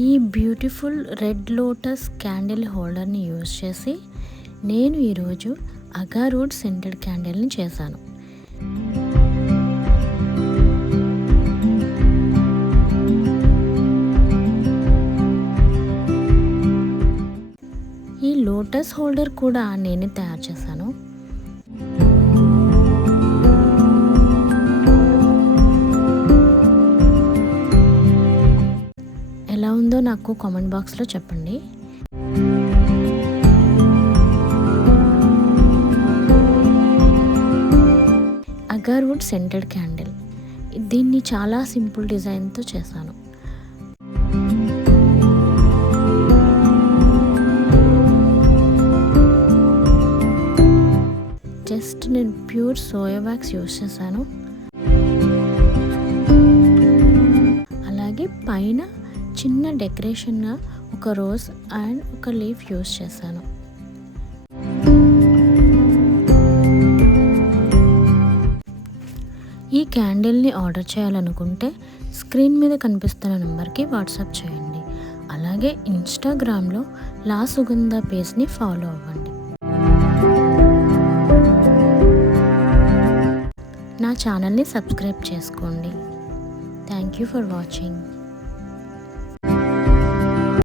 ఈ beautiful red lotus candle హోల్డర్ని use చేసి నేను ఈరోజు అగారూడ్ సెంటెడ్ క్యాండిల్ని చేశాను. ఈ లోటస్ హోల్డర్ కూడా నేనే తయారు చేశాను. ఎలా ఉందో నాకు కామెంట్ బాక్స్లో చెప్పండి. అగార్వుడ్ సెంటెడ్ క్యాండిల్, దీన్ని చాలా సింపుల్ డిజైన్తో చేశాను. జస్ట్ నేను ప్యూర్ సోయా వ్యాక్స్ యూజ్ చేశాను. అలాగే పైన చిన్న డెకరేషన్గా ఒక రోజ్ అండ్ ఒక లీఫ్ యూజ్ చేశాను. ఈ క్యాండిల్ని ఆర్డర్ చేయాలనుకుంటే స్క్రీన్ మీద కనిపిస్తున్న నెంబర్కి వాట్సాప్ చేయండి. అలాగే ఇన్స్టాగ్రామ్లో లా సుగంధ పేజ్ని ఫాలో అవ్వండి. నా ఛానల్ని సబ్స్క్రైబ్ చేసుకోండి. Thank you for watching.